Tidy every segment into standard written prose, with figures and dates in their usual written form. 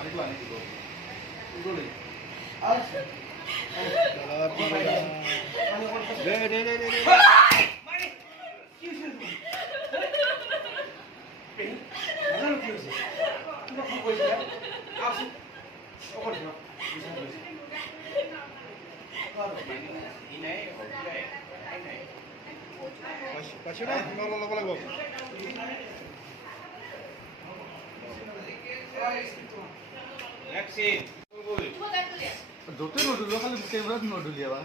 পানীটো আনি দিব দে য'তে নদুলিয়া খালি কেমেৰাত নদুলিয়াবা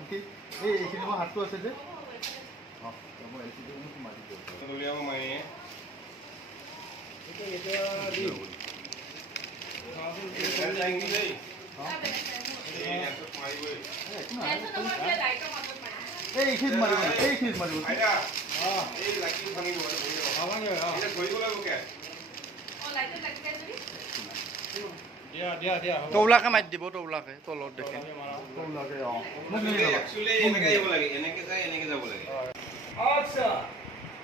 এইখিনি মোৰ হাতটো আছে যে এইখিনিত মাৰিব এইখিনিত মাৰিব তৌলাকে মাতি দিব তৌলাকে তলত দেখে তৌলাকে আচ্ছা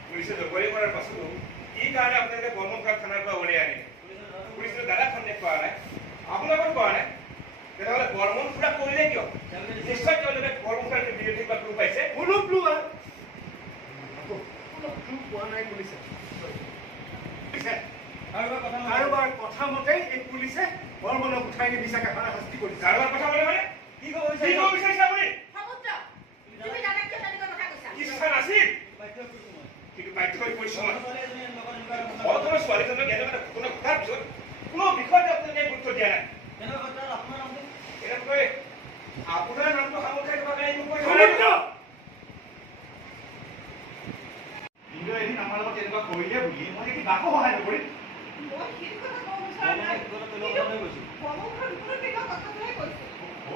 পুলিশে জবৰি কৰাৰ পাছত কি কাৰণে আপোনালোকে বৰ্মনঘাট থানাৰ পৰা উলিয়াই আনিলে পুলিচে দাদা সন্দেহ কৰা নাই আপোনালোকৰ কৰা নাই তেতিয়াহ'লে বৰ্মন পুৰা কৰিলে কিয় নিশ্চয় তেওঁলোকে বৰ্মনঘাটৰ বিৰোধী বা ক্লু পাইছে কোনো ক্লু পোৱা নাই পুলিচে কাৰোবাৰ কথা মতে এই পুলিচে বৰ্মনক উঠাই নি বিচাকে হাৰাশাস্তি কৰিছে কাৰোবাৰ কথা মতে মানে কি ক'ব বিচাৰিছে আপুনি তুমি জানা কিয় জানিব কথা কৈছা কি কথা নাছিল কিন্তু বাধ্য হৈ পৰিশ্ৰম অতৰে ছোৱালীজনক এনেকুৱা ঘটনা ঘটাৰ পিছত কোনো বিষয়তে আপোনালোকে গুৰুত্ব দিয়া নাই এনেকৈ আপোনাৰ নামটো সামৰি খাই থকা কাৰণে কিন্তু এদিন আমাৰ লগত এনেকুৱা কৰিলে বুলি মই কি বাকো সহায় নকৰিম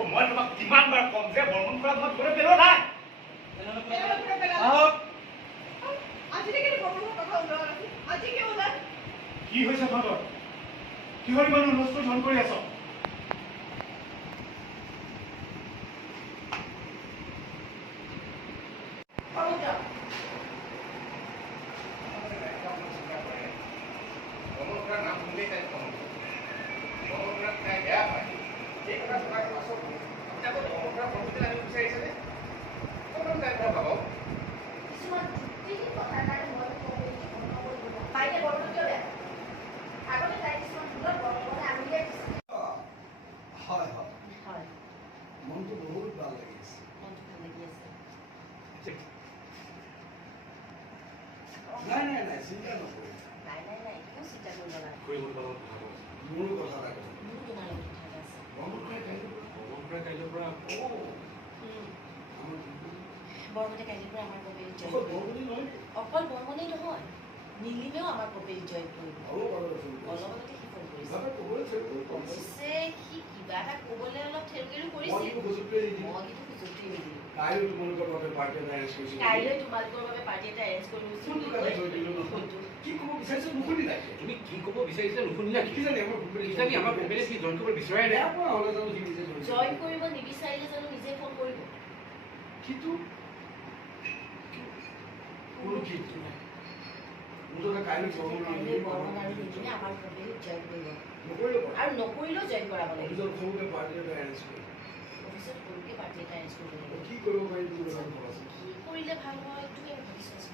মই তোমাক কিমান বাৰ কম যে বৰ্মন কৰা মই ঘৰে পেলোৱা নাই কি হৈছে তহঁতৰ কিহৰ ইমান হুলস্থুল ধন কৰি আছ মনটো বহুত ভাল লাগি আছে নাই নাই নাই চিন্তা নকৰিব মোৰ কথা এটা অকল বৰ্মনেই নহয় নীলিমেও আমাৰ কপিল জয় কৰিব অলপতে সি ফোন কৰিছে সি কিবা এটা ক'বলৈ অলপ ঠেলগেলো কৰিছে মই কিন্তু সুযোগটোৱে নিদিলোঁ কাইলৈ তোমালোকৰ বাবে পাৰ্টি এটা এৰেঞ্জ কৰিছোঁ কি ক'ব বিচাৰিছে নুশুনিলা তুমি কি ক'ব বিচাৰিছিলা নুশুনিলা কি জানি আমাৰ কপিলে কি জইন কৰিব বিচাৰাই নাই জইন কৰিব নিবিচাৰিলে জানো নিজে ফোন কৰিব কিন্তু কোনো কিন্তু নাই আৰু নকৰিলেও জইন কৰাব লাগিব অফিচত সৰুকে পাৰ্টি এটা এৰেঞ্জ কৰিব লাগিব কি কৰিলে ভাল হয় তুমি ভাবিছোৱাচোন